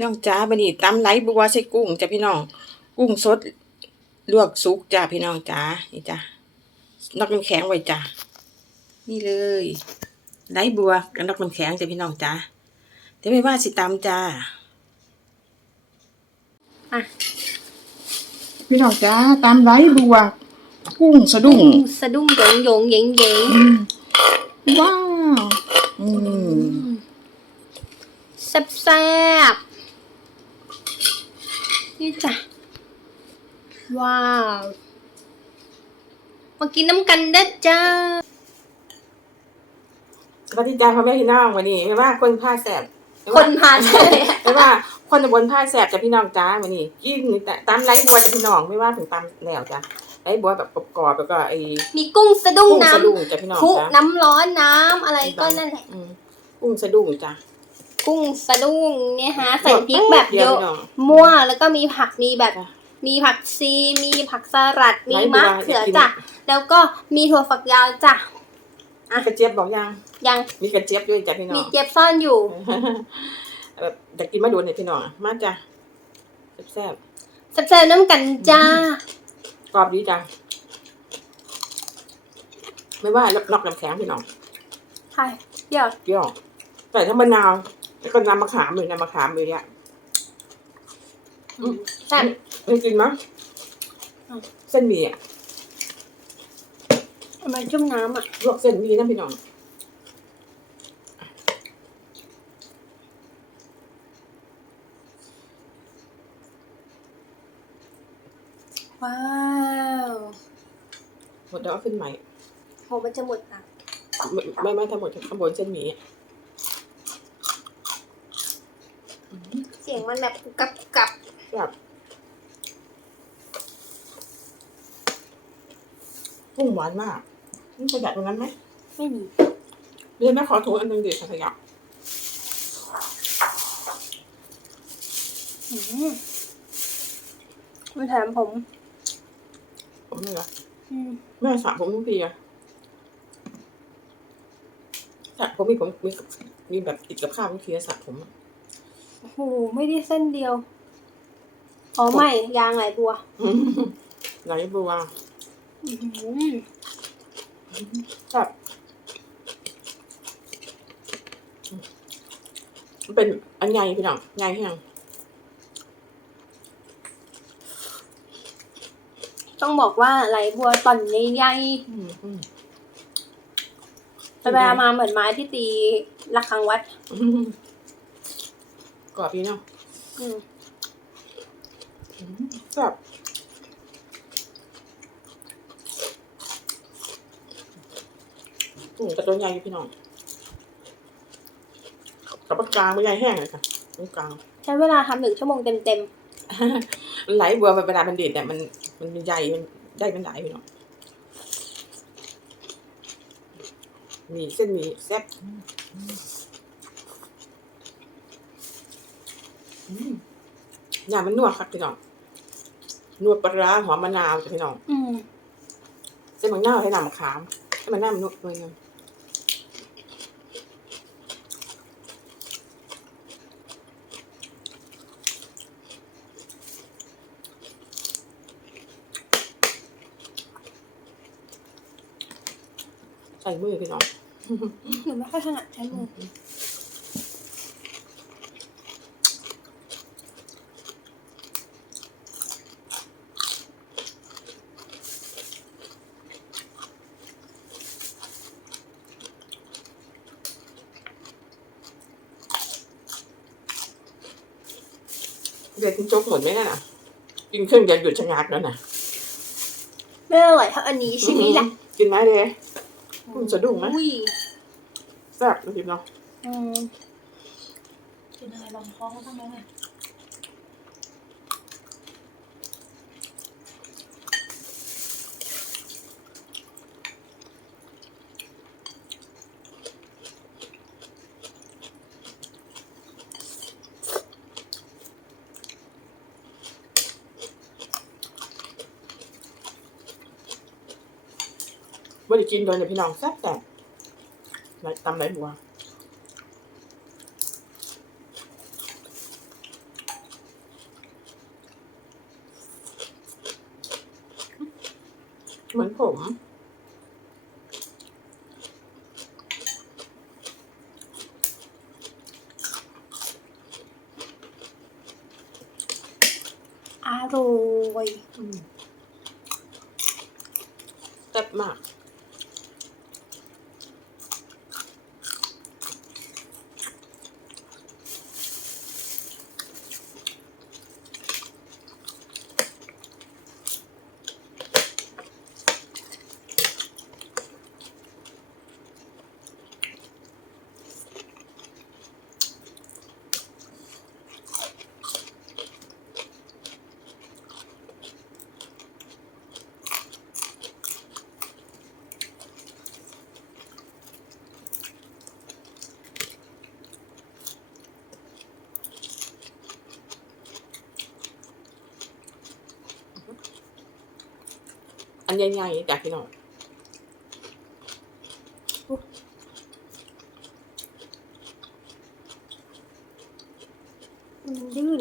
น้องจ้าบันนี้ตำไหลบัวใส่กุ้งจ้ะพี่น้อง กุ้งสด ลวกสุกจ้ะพี่น้องจ้านี่จ้ะนอกน้ำแข็งไว้จ้ะนี่เลยไหลบัวกับนอกน้ำแข็งจ้ะพี่น้องจ้าเดี๋ยวไม่ว่าสิตำจ้าอะพี่น้องจ้าตำไหลบัว กุ้งสะดุ้งสะดุ้งโยงโยงเยงเยงว้าวอืมแซ่บแซ่บ นี่จ้ะ ว้าว มากินน้ำกันเด้อจ้าสวัสดีจ้าพ่อแม่พี่น้องวันนี้ไม่ว่าคนผ้าแสบคนพาเลยไม่ว่า คนตำบลผ้าแสบจ้ะพี่น้องจ้าวันนี้กินแต่ตำไหลบัวจ้ะพี่น้องไม่ว่าถึงตำแล้วจ้ะไหลบัวแบบกรอบๆแล้วก็ไอ้มีกุ้งสะดุ้งกุ้งน้สะดุ้งจ้ะพี่น้องำคุจ้ะน้ำร้อนน้ำอะไรก็นั่นแหละอืมกุ้งสะดุ้งจ้ะ กุ้งสะดุ้งเนี่ยฮะใส่พริกแบบเยอะดี๋วพี่น้องมั่วแล้วก็มีผักมีแบบจ้ะมีผักซีมีผักสลัดมีไหนมะบัวเขืออยากกินจ้ะแล้วก็มีถั่วฝักยาวจ้ะอะกระเจี๊ยบบอกยังยังมีกระเจี๊ยบด้วยจ้ะพี่น้มีองเจี๊ยบซ่อนอยู่แบบอยากกินมาดูเนี่ยพี่น้องมาจ้ะแซ่บแซ่บๆน้ำกันจ้าๆกรอบดีจ้ะไม่ว่านอกน้ำแข็งพี่น้องใช่เดี๋ยวเปรี้ยวใส่ทั้งมะนาว แล้วก็น้ำมะขามเลยน้ำมะขามเลยเนี่ยอืมแซ่บไม่กินมั้ยอืมเส้นหมี่อะทำไมจุ่มน้ำอะลวกเส้นหมี่นะพี่น้องว้าวหมดแล้วเอาขึ้นใหม่โหมันจะหมดอะ ไม่ไม่ไม่ทั้งหมดข้างบนเส้นหมี่อะ เสียงมันแบบกุกกับกุกกับแบบกุ้งหวานมากนี่ประหยัดตรงนั้นไหมไม่มีเรียนแม่ขอถุงอันหนึงเดี๋ยวขยะอืมมันแถมผม ผมเลยเหรออืมแม่สระผมทุกทีอะสระผมมีผมมีมีแบบติดกับข้าวทุกทีอะสระผมอะ โอ้โหไม่ได้เส้นเดียว อ๋อไม่ ยางไหลบัวไหลบัวอื้อหือแบบมันเป็นอันใหญ่พี่น้องใหญ่พี่น้องต้องบอกว่าไหลบัวตอนใหญ่อืมอืมๆไปๆมาๆเหมือนไม้ที่ตีระฆังวัด อืม กรอบดีเนาะอืมอืมแบบอืมกระตัวใหญ่อยู่พี่น้องกับปากกลางไม่ใหญ่แห้งเลยค่ะตรงกลาง ใช้เวลาทำหนึ่งชั่วโมงเต็มไหลบัวเวลามันเด็ดเนี่ยมันมันใหญ่มันใหญ่มันไหลพี่น้องมีเส้นหมีแซ่บอื อย่ามันนัวครับพี่น้องนัวปลาร้าหอมมะนาวจ้ะพี่น้องๆอืมเส้นมะนาวให้น้ำมะขามให้มันน้ำมันนัวด้วยนึงใส่มือพี่น้องหนูไม่ค่อยถนัดใช้มือ เด็กกินโจ๊กหมดไหมนั่นน่ะกินเครื่องเดียวหยุดชะงักแล้วน่ะไม่อร่อยเท่าอันนี้ใช่ไหมล่ะกินไหมเลยคุณสะดุ้งไหมอุ้ยแซ่บนะพี่น้องอืมกินอะไรลองท้องเขาบ้างไหม เนี่ยได้กินโดนเลยพี่น้องแซ่บแซ่บตำไหลบัว เหมือนผม อร่อย อืมแซ่บมาก อันใหญ่ๆจากพี่น้องมันลื่น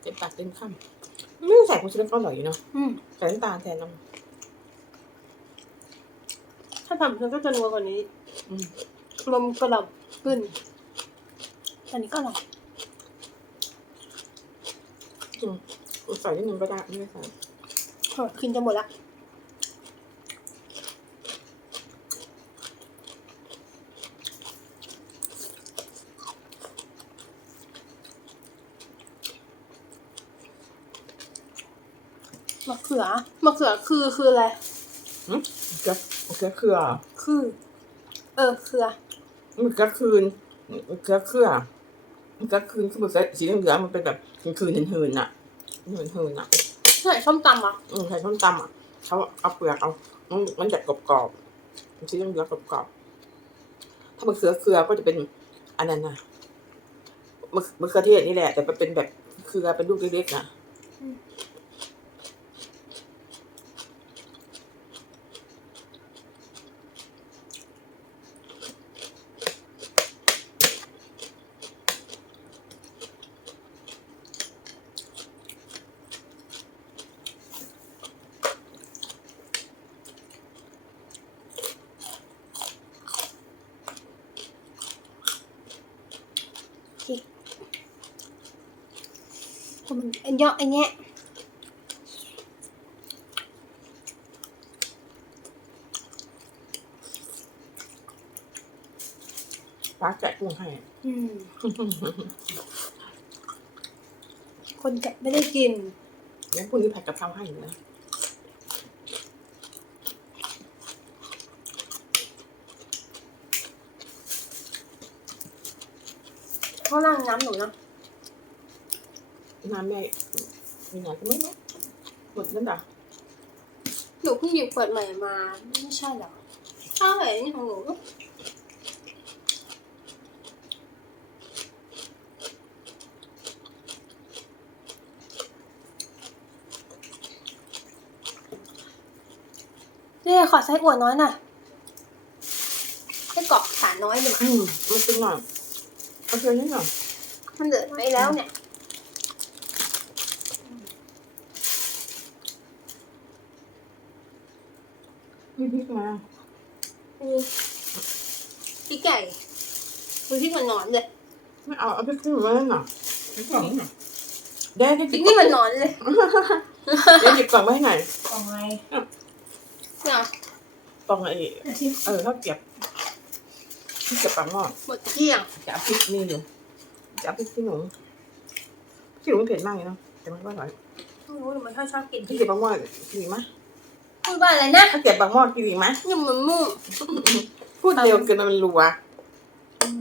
เต็มปากเต็มคำไม่ได้ใส่ผงชูรสก็อร่อยอยู่เนาะอืมใส่น้ำตาลแทนน้ถ้าทำมันก็จะนัวกว่านี้ำอืม ลมกระดับขึ้น อันนี้ก็อร่อย อืม ใส่นิดนึงก็ได้ไม่ได้ใส่เออขึ้นจะหมดละมะเขือมะเขือคือคืออะไรเกลือเกลือเคือคือ เออเขือมันเกลือคืนมันเกลือเคือมันเกลือคืนคือมันสีเหลืองๆมันเป็นแบบคืนๆเหินๆน่ะ เหินเหินๆน่ะใช่ส้มตำอะอืมใส่ส้มตำอะเขาเอาเปลือกเอา มันมันจะกรอบๆมันสีเหลืองๆกรอบๆถ้ามันเกลือเคือก็จะเป็นอันนั้นน่ะมะมะเขือเทศนี่แหละ แต่มันเป็นแบบเครือเป็นลูกเล็กๆนะ คนมันอันเยอะอันเนี้ยป้าแกะกุ้งให้อืม คนแกะไม่ได้กินเดี๋ยวพรุ่งนี้ผัดกะเพราให้อยู่นะเขาล้างน้ำหนูนะ น้ำแม่มีไหนก็ไม่รู้หมดแล้วเหรอหนูเพิ่งหยิบเปิดใหม่มาไม่ใช่เหรอข้าวไหนนี่ของหนูนี่ขอไส้อั่วน้อยหน่อยให้กรอกสารน้อยหนึ่งอืมมันเป็นหน่อยเอาเชิญนิดหน่อยมันเหลือน้อยแล้วเนี่ย มีพริกมานี่พริกไก่ดูที่มันหนอนเลยไม่เอาเอาพริกขึ้นมาแล้วหน่อยพริกกล่องหน่อยเดี๋ยวเดี๋ยวพริจิกบนี่มันหนอนเลยเดี๋ยวจิบกล่องไว้ให้หน่อยกล่องอะไรเนี่ยกล่องไอ้อาทิตย์เออข้าวเก็บพริกกับปังงอดหมดเกลี้ยงจะเอาพริกนี่อยู่จะเอาพริกที่หนูที่หนูเผ็ดมากเลยเนาะแต่มันก็อร่อยไม่รู้หนูไม่ค่อยชอบกินพริกกับปังงอดกินอีกไหม พูดว่าอะไรนะ ถ้าเก็บปังงอดกินอีกไหมยำมันมุ่งพูดเร็วเกินมันรัว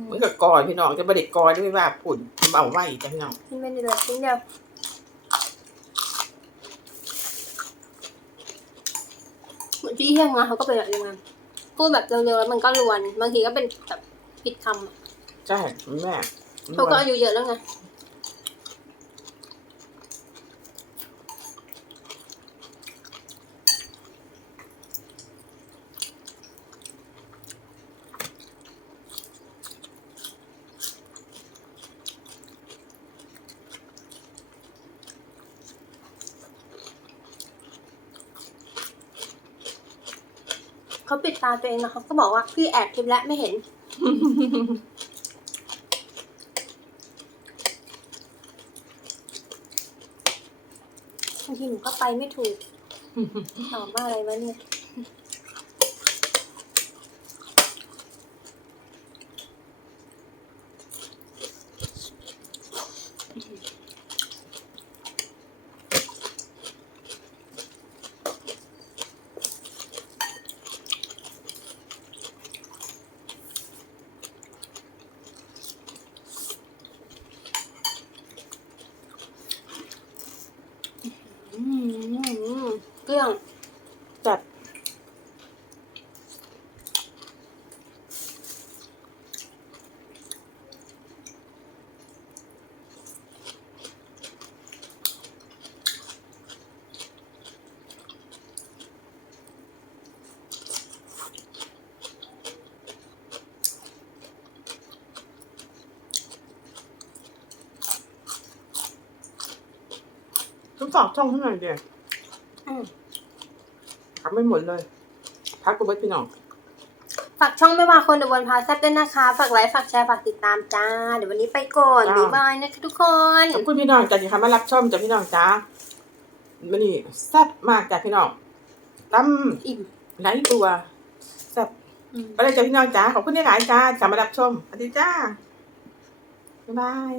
เหมือนกับกอยพี่น้องจะบไดิกอยด้วยว่าผุ่นเบาไหวจ้ะพี่น้องกินไปเลยกินเดียวเหมือนที่เที่ยงมาเขาก็เป็นแบบอย่างนั้นพูดแบบเร็วๆแล้วมันก็รวนบางทีก็เป็นแบบผิดคำอะใช่แม่เขาก็อายุเยอะแล้วไง เขาปิดตาตัวเองนะเขาก็บอกว่าพี่แอบคลิปแล้วไม่เห็น บางทีหนูก็ไปไม่ถูกตอบว่าอะไรวะเนี่ย อืมเกลี้ยง จัด ทุกฝากช่องให้หน่อยเดียวอืมพักไม่หมดเลยพักกูไว้พี่น้อง ฝากช่องไม่ว่าคนเดอะวันพาแซบด้วยนะคะ ฝากไลค์ฝากแชร์ฝากติดตามจ้า เดี๋ยววันนี้ไปก่อนจ้า บ๊ายบายนะคะทุกคน ขอบคุณพี่น้องจ้ะที่เข้ามารับชมจ้ะพี่น้องจ้าวันนี้แซ่บมากจ้ะพี่น้องตั้มอิ่มไหลตัวแซ่บอืม ไปเลยจ้ะพี่น้องจ้าขอบคุณที่หลายๆจ้าที่เข้ามารับชมสวัสดีจ้าบ๊ายบาย